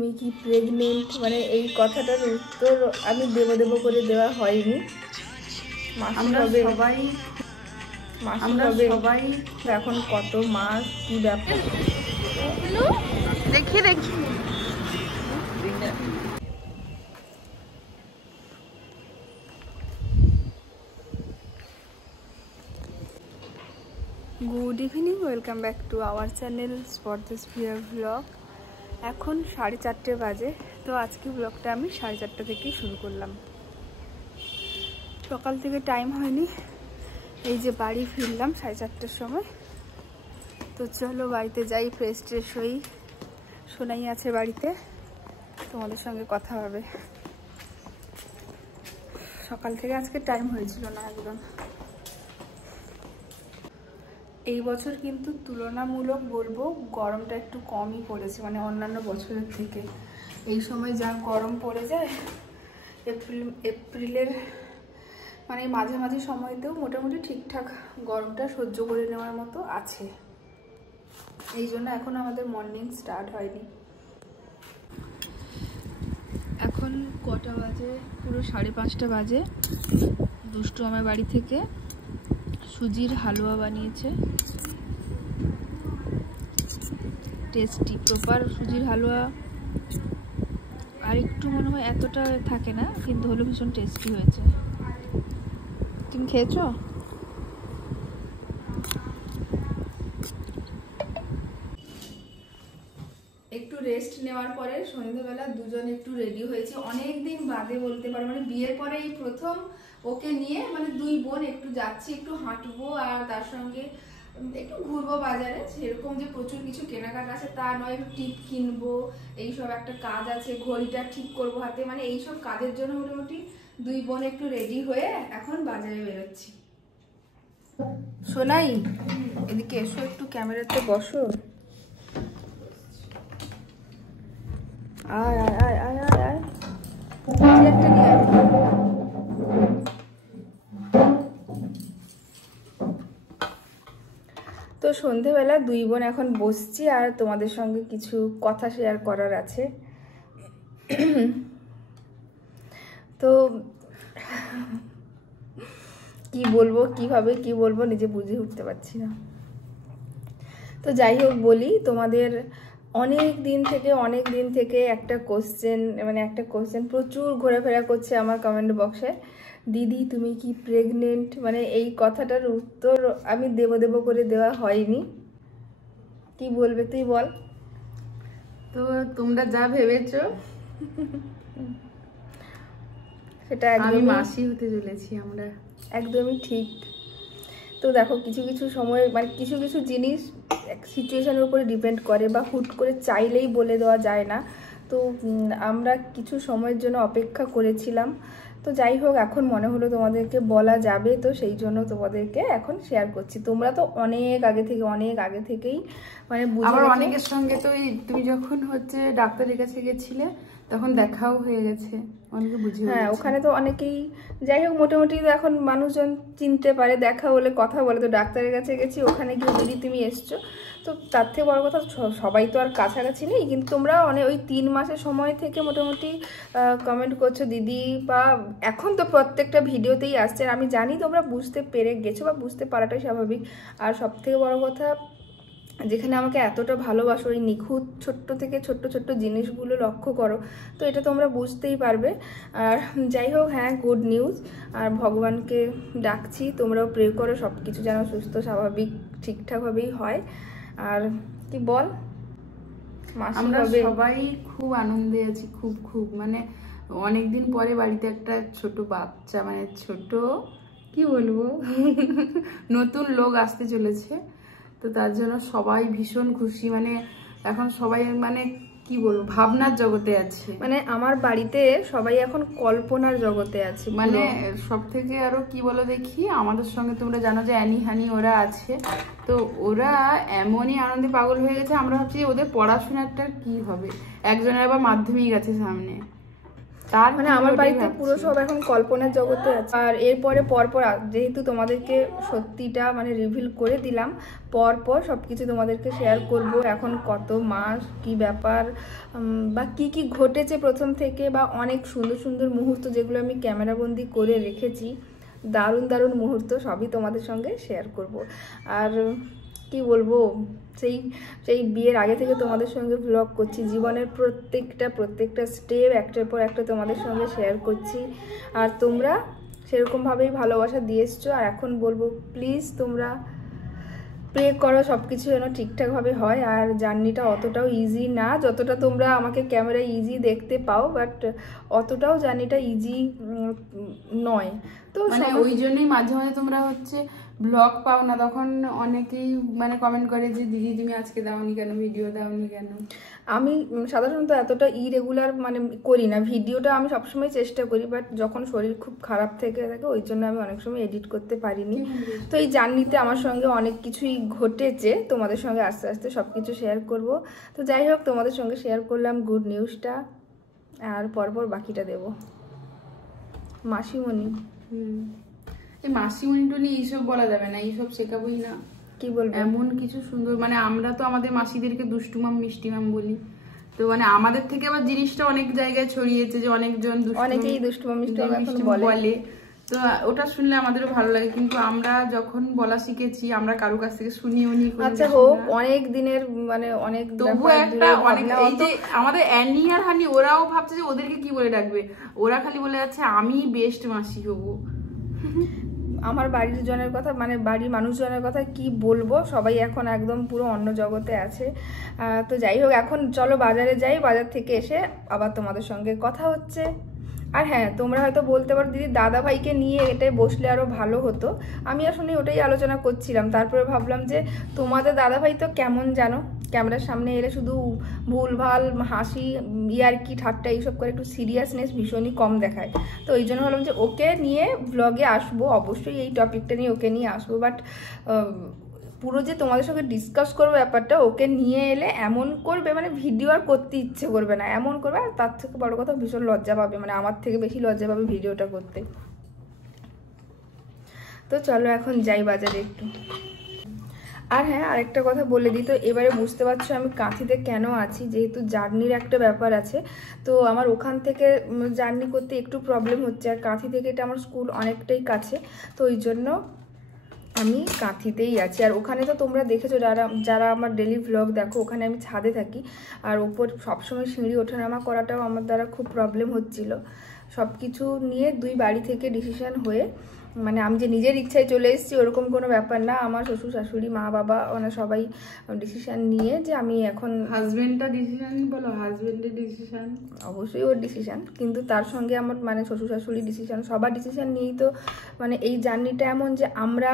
তুমি কি প্রেগনেন্ট, মানে এই কথাটার উত্তর আমি দেব করে দেওয়া হয়নি। আমরা সবাই এখন কত মাস কি ব্যাপার দেখি good evening, welcome back to our channel স্পর্ধা ব্লগ। এখন 4:30 বাজে। তো আজকে ব্লগটা আমি 4:30 থেকেই শুরু করলাম। সকাল থেকে টাইম হয়নি, এই যে বাড়ি ফিরলাম 4:30টার সময়। তো চলো বাড়িতে যাই, ফ্রেশ ট্রেশ হই। সোনাই আছে বাড়িতে, তোমাদের সঙ্গে কথা হবে। সকাল থেকে আজকে টাইম হয়েছিল না একদম। এই বছর কিন্তু তুলনামূলক বলবো গরমটা একটু কমই পড়েছে, মানে অন্যান্য বছরের থেকে। এই সময় যা গরম পড়ে যায়, এপ্রিলের মানে মাঝামাঝি সময়তেও মোটামুটি ঠিকঠাক গরমটা সহ্য করে নেওয়ার মতো আছে। এই জন্য এখন আমাদের মর্নিং স্টার্ট হয়নি। এখন কটা বাজে? পুরো 5:30 বাজে। দুষ্টু আমার বাড়ি থেকে সুজির হালুয়া বানিয়েছে। টেস্টি প্রপার সুজির হালুয়া। আর একটু মনে হয় এতটা থাকে না, কিন্তু হলো ভীষণ টেস্টি হয়েছে। তুমি খেয়েছো? একটু রেস্ট নেওয়ার পরে সন্ধ্যেবেলা দুজন একটু রেডি হয়েছে। অনেক দিন বাদে বলতে পারো, মানে বিয়ের পরে এই প্রথম ওকে নিয়ে, মানে দুই বোন একটু যাচ্ছি, একটু হাঁটবো আর তার সঙ্গে একটু ঘুরবো বাজারে। সেরকম যে প্রচুর কিছু কেনাকাটা আছে তা নয়, একটু টিপ কিনবো, এইসব একটা কাজ আছে, ঘড়িটা ঠিক করবো হাতে, মানে এইসব কাজের জন্য মোটামুটি দুই বোন একটু রেডি হয়ে এখন বাজারে বেরোচ্ছি। সোনাই, এদিকে এসো, একটু ক্যামেরাতে বসো। আয় আয় আয় আয় আয় আয়, একটা নিয়ে আয়। তো সন্ধেবেলা দুই বোন এখন বসছি আর তোমাদের সঙ্গে কিছু কথা শেয়ার করার আছে। তো কি বলবো, কিভাবে কি বলবো নিজে বুঝে উঠতে পারছি না। তো যাই হোক বলি, তোমাদের অনেক দিন থেকে একটা কোশ্চেন প্রচুর ঘোরাফেরা করছে আমার কমেন্ট বক্সে। দিদি তুমি কি প্রেগনেন্ট, মানে এই কথাটার উত্তর আমি দেব করে দেওয়া হয়নি। কি বলবে তুই বল? তো তোমরা যা ভেবেছো সেটা আমি মাসি হতে চলেছি আমরা। একদমই ঠিক। তো দেখো কিছু সময়, মানে কিছু জিনিস সিচুয়েশনের উপরে ডিপেন্ড করে, বা হুট করে চাইলেই বলে দেওয়া যায় না। তো আমরা কিছু সময়ের জন্য অপেক্ষা করেছিলাম। তো যাই হোক, এখন মনে হলো তোমাদেরকে বলা যাবে, তো সেই জন্য তোমাদেরকে এখন শেয়ার করছি। তোমরা তো অনেক আগে থেকেই মানে আবার অনেকের সঙ্গে তো তুমি যখন ডাক্তারের কাছে গেছিলে তখন দেখাও হয়ে গেছে, অনেকে বুঝে। হ্যাঁ, ওখানে তো অনেকেই, যাই হোক মোটামুটি এখন মানুষজন চিনতে পারে, দেখা হলে কথা বলে। তো ডাক্তারের কাছে গেছি, ওখানে গিয়ে দিদি তুমি এসছো। তো তার থেকে বড় কথা, সবাই তো আর কাছাকাছি নেই, কিন্তু তোমরা ওই 3 মাসের সময় থেকে মোটামুটি কমেন্ট করছো দিদি, বা এখন তো প্রত্যেকটা ভিডিওতেই আসছে। আমি জানি তোমরা বুঝতে পেরে গেছো, বা বুঝতে পারাটাই স্বাভাবিক। আর সব থেকে বড় কথা, যেখানে আমাকে এতটা ভালোবাসো, এই নিখুঁত ছোট্ট থেকে ছোট্ট জিনিসগুলো লক্ষ্য করো, তো এটা তোমরা বুঝতেই পারবে। আর যাই হোক, হ্যাঁ গুড নিউজ। আর ভগবানকে ডাকছি, তোমরাও প্রে করো সব কিছু যেন সুস্থ স্বাভাবিক ঠিকঠাকভাবেই হয়। আর কি বল, আমরা সবাই খুব আনন্দে আছি, খুব মানে অনেকদিন পরে বাড়িতে একটা ছোট বাচ্চা, মানে ছোট কি বলবো নতুন লোক আসতে চলেছে। তো তার জন্য সবাই ভীষণ খুশি, মানে এখন সবাই মানে কি বলবো ভাবনার জগতে আছে। মানে আমার বাড়িতে সবাই এখন কল্পনার জগতে আছে। মানে সব থেকে আরো কি বলো দেখি, আমাদের সঙ্গে তোমরা জানো যে অ্যানি হানি ওরা আছে, তো ওরা এমনই আনন্দে পাগল হয়ে গেছে। আমরা ভাবছি ওদের পড়াশোনাটা কি হবে, একজনের আবার মাধ্যমিক আছে সামনে। তার মানে আমার বাড়িতে পুরো সব এখন কল্পনার জগতে আছে। আর এরপরে পরপর যেহেতু তোমাদেরকে সত্যিটা মানে রিভিল করে দিলাম, পরপর সব কিছু তোমাদেরকে শেয়ার করব। এখন কত মাস, কি ব্যাপার, বা কি কি ঘটেছে প্রথম থেকে, বা অনেক সুন্দর সুন্দর মুহূর্ত যেগুলো আমি ক্যামেরাবন্দি করে রেখেছি, দারুণ দারুণ মুহূর্ত, সবই তোমাদের সঙ্গে শেয়ার করব। আর কি বলবো, সেই বিয়ের আগে থেকে তোমাদের সঙ্গে ব্লগ করছি, জীবনের প্রত্যেকটা স্টেপ একটার পর একটা তোমাদের সঙ্গে শেয়ার করছি। আর তোমরা সেরকমভাবেই ভালোবাসা দিয়ে এসছো। আর এখন বলবো প্লিজ তোমরা প্রে করো সব কিছু যেন ঠিকঠাকভাবে হয়। আর জার্নিটা অতটাও ইজি না, যতটা তোমরা আমাকে ক্যামেরায় ইজি দেখতে পাও, বাট অতটাও জার্নিটা ইজি নয়। তো মানে ওই জন্যই মাঝে মাঝে তোমরা হচ্ছে ব্লগ পাও না, তখন অনেকেই মানে কমেন্ট করে যে দিদি তুমি আজকে দাওনি কেন, ভিডিও দাওনি কেন। আমি সাধারণত এতটা ইরেগুলার মানে করি না, ভিডিওটা আমি সবসময় চেষ্টা করি, বাট যখন শরীর খুব খারাপ থেকে থাকে ওই জন্য আমি অনেক সময় এডিট করতে পারিনি। তো এই জার্নিতে আমার সঙ্গে অনেক কিছুই ঘটেছে, তোমাদের সঙ্গে আস্তে আস্তে সব কিছু শেয়ার করব। তো যাই হোক, তোমাদের সঙ্গে শেয়ার করলাম গুড নিউজটা, আর পরপর বাকিটা দেব। মাসিমণি, এই মাসিমণিটা নিয়ে এইসব বলা যাবে না, এইসব শেখাবোই না। কি বলবো, এমন কিছু সুন্দর, মানে আমরা তো আমাদের মাসিদেরকে দুষ্টুমাম মিষ্টিমাম বলি, তো মানে আমাদের থেকে আবার জিনিসটা অনেক জায়গায় ছড়িয়েছে যে অনেকজন অনেকেই দুষ্টুমাম মিষ্টিমাম এখন বলে। তো ওটা শুনলে আমাদেরও ভালো লাগে, কিন্তু আমরা যখন বলা শিখেছি আমরা কারো কাছ থেকে শুনিও নি। আচ্ছা হোক, অনেক দিনের মানে অনেক, তবু একটা অনেক, এই যে আমাদের অ্যানি আর হানি ওরাও ভাবছে যে ওদেরকে কি বলে ডাকবে, ওরা খালি বলে যাচ্ছে আমি বেস্ট মাসি হবো। আমার বাড়ির জনের কথা মানে বাড়ির মানুষজনের কথা কি বলবো, সবাই এখন একদম পুরো অন্য জগতে আছে। তো যাই হোক, এখন চলো বাজারে যাই, বাজার থেকে এসে আবার তোমাদের সঙ্গে কথা হচ্ছে। আর হ্যাঁ, তোমরা হয়তো বলতে পারো দিদি দাদা ভাইকে নিয়ে এটাই বসলে আরো ভালো হতো। আমি আসলে ওটাই আলোচনা করছিলাম, তারপরে ভাবলাম যে তোমাদের দাদা ভাই তো কেমন জানো, ক্যামেরার সামনে এলে শুধু ভুলভাল হাসি, ইয়ার্কি ঠাট্টা এইসব করে, একটু সিরিয়াসনেস ভীষণই কম দেখায়। তো ওই জন্য ভাবলাম যে ওকে নিয়ে ব্লগে আসবো, অবশ্যই এই টপিকটা নিয়ে ওকে নিয়ে আসবো, বাট পুরো যে তোমাদের সঙ্গে ডিসকাস করবো ব্যাপারটা, ওকে নিয়ে এলে এমন করবে মানে ভিডিও আর করতে ইচ্ছে করবে না, এমন করবে। আর তার থেকে বড় কথা ভীষণ লজ্জা পাবে, মানে আমার থেকে বেশি লজ্জা পাবে ভিডিওটা করতে। তো চলো এখন যাই বাজারে একটু। আর হ্যাঁ, আরেকটা কথা বলে দিই, তো এবারে বুঝতে পারছো আমি কাঁথিতে কেন আছি, যেহেতু জার্নির একটা ব্যাপার আছে। তো আমার ওখান থেকে জার্নি করতে একটু প্রবলেম হচ্ছে, আর কাঁথি থেকে এটা আমার স্কুল অনেকটাই কাছে, তো ওই জন্য আমি কাঁথিতেই আছি। আর ওখানে তো তোমরা দেখেছো, যারা আমার ডেলি ভ্লগ দেখো, ওখানে আমি ছাদে থাকি, আর ওপর সবসময় সিঁড়ি ওঠানামা করাটাও আমার দ্বারা খুব প্রবলেম হচ্ছিল। সব কিছু নিয়ে দুই বাড়ি থেকে ডিসিশন হয়ে, মানে আমি যে নিজের ইচ্ছায় চলে এসেছি ওরকম কোনো ব্যাপার না, আমার শ্বশুর শাশুড়ি মা বাবা ওরা সবাই ডিসিশন নিয়ে যে আমি এখন, হাজবেন্ডটা ডিসিশন বলো, হাজবেন্ডের ডিসিশন অবশ্যই ওর ডিসিশন, কিন্তু তার সঙ্গে আমার মানে শ্বশুর শাশুড়ি ডিসিশন, সবার ডিসিশন নিয়েই তো মানে এই জার্নিটা এমন যে আমরা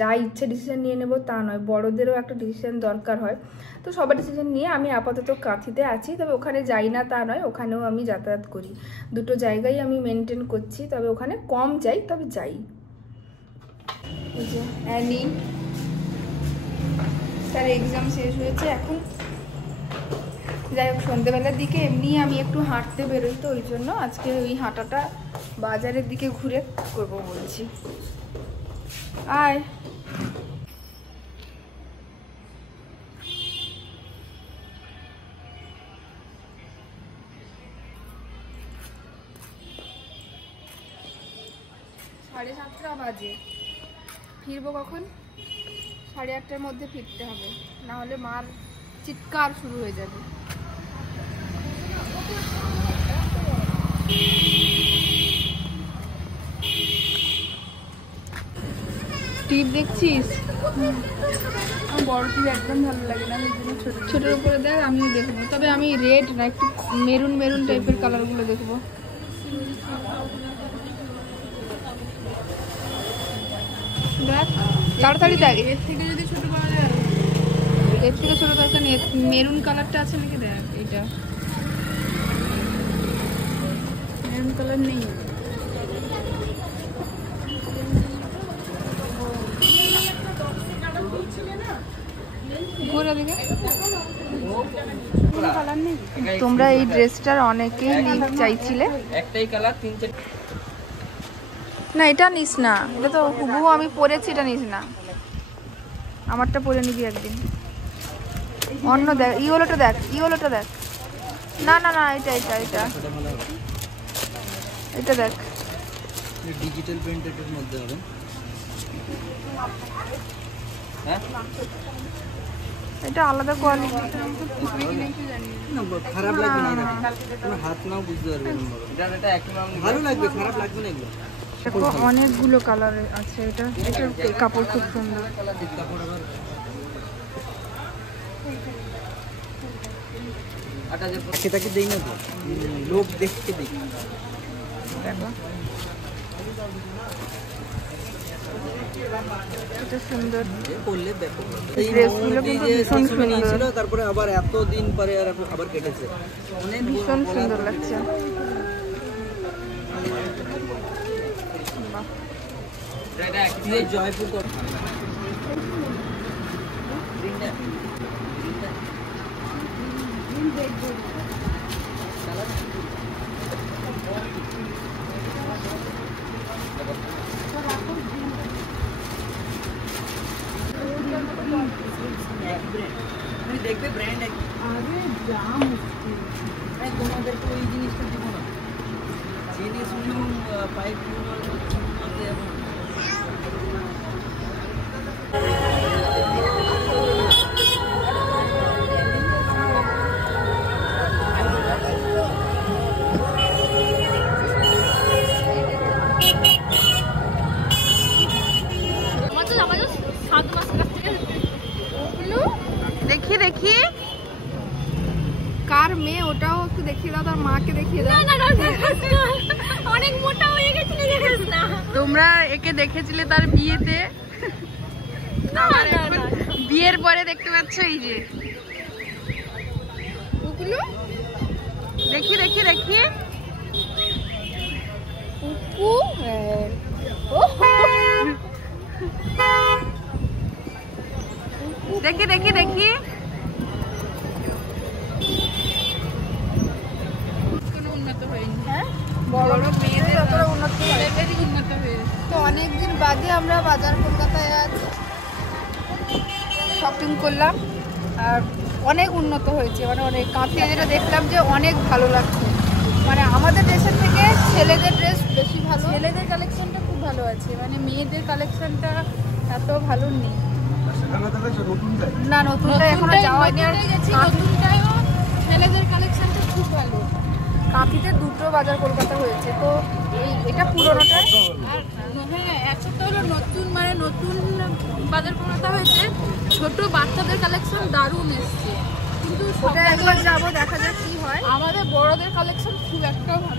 যা ইচ্ছে ডিসিশন নিয়ে নেব তা নয়, বড়দেরও একটা ডিসিশন দরকার হয়। তো সবার ডিসিশন নিয়ে আমি আপাতত কাঁথিতে আছি, তবে ওখানে যাই না তা নয়, ওখানেও আমি যাতায়াত করি, দুটো জায়গায় আমি মেনটেন করছি, তবে ওখানে কম যাই, তবে যাই। ওই যে অ্যানি, তার এক্সাম শেষ হয়েছে এখন, যাই হোক সন্ধ্যেবেলার দিকে এমনি আমি একটু হাঁটতে বেরোই, তো ওই জন্য আজকে ওই হাঁটাটা বাজারের দিকে ঘুরে করব বলছি। আয়, সাড়ে 7টা বাজে, ফিরবো কখন? 8:30টার মধ্যে ফিরতে হবে, না হলে মার চিৎকার শুরু হয়ে যাবে। টিপ দেখছিস? আমার বড় টিপ একদম ভালো লাগে না, ছোটোর উপরে দেখ, আমিও দেখবো, তবে আমি রেড না, একটু মেরুন মেরুন টাইপের কালারগুলো দেখবো। দেখ তাড়াতাড়ি দেখ, এর থেকে যদি ছোট পাওয়া যায়, এর থেকে ছোট দরকার নেই, মেরুন কালারটা আছে নাকি দেখ, এইটা মেরুন কালার নেই। ঘোরা দিকে কালার নেই, তোমরা এই ড্রেসটার অনেকেই লিংক চাইছিলে। একটাই কালার 3-4 না এটা নিস না, এটা তো হুবহু আমি পরেছি, এটা নিস না, আমারটা পরে নিবি একদিন। অন্য দেখ, ইয়েলোটা দেখ, ইয়েলোটা দেখ। না না না, এটা এটা এটা এটা দেখ, ডিজিটাল প্রিন্টের মধ্যে হবে। হ্যাঁ এটা আলাদা কোয়ালিটি। না খারাপ লাগবে না, তোমার হাত নাও বুঝতে পারবে না, এটা একই নাম ভালো লাগবে, খারাপ লাগবে না এগুলো। দেখো অনেকগুলো কালার আছে, এটা এটার কাপড় খুব সুন্দর। সেটাকে দেই না তো, লোক দেখতে দিই। দেখো এটা সুন্দর, করলে দেখো এই ড্রেসগুলো কিন্তু ভীষণ সুন্দর ছিল, তারপরে আবার এত দিন পরে আবার কেটেছে, অনেক ভীষণ সুন্দর লাগছে। এটা জয়পুর তুমি দেখবে ব্র্যান্ড আগে যা মুশকিল, তোমাদেরকে ওই জিনিসটা দিব না, জেনে শুনেও পাইপ দেখি দেখি কার মেয়ে, ওটাও একটু দেখিয়ে দাও, তার মাকে দেখিয়ে দাও। অনেক মোটা হয়ে গেছিল না, তোমরা একে দেখেছিলে তার বিয়েতে, বিয়ের পরে দেখতে পাচ্ছ এই যে ওগুলো। দেখি দেখি দেখি কুকু দেখি দেখি দেখি বড় মেয়েদের যতটা উন্নত হয়েছে। তো অনেকদিন বাদে আমরা বাজার কলকাতায় আজ শপিং করলাম, আর অনেক উন্নত হয়েছে, মানে অনেক কাঁথিয়ে যেটা দেখলাম যে অনেক ভালো লাগছে, মানে আমাদের ড্রেসের থেকে ছেলেদের ড্রেস বেশি ভালো। ছেলেদের কালেকশনটা খুব ভালো আছে, মানে মেয়েদের কালেকশনটা এত ভালো নেই। না নতুনটা এখনো যাওয়া হয়নি, আর নতুনটাও ছেলেদের কালেকশনটা খুব ভালো। কাঁথিতে দুটো বাজার কলকাতা হয়েছে, তো এটা পুরোনোটা, আর হ্যাঁ একটা হলো নতুন, মানে নতুন বাজার কলকাতা হয়েছে, ছোট বাচ্চাদের কালেকশন দারুণ এসছে, কিন্তু ওটা একবার যাবো, দেখা যাক কি হয়। আমাদের বড়দের কালেকশন খুব একটা ভালো।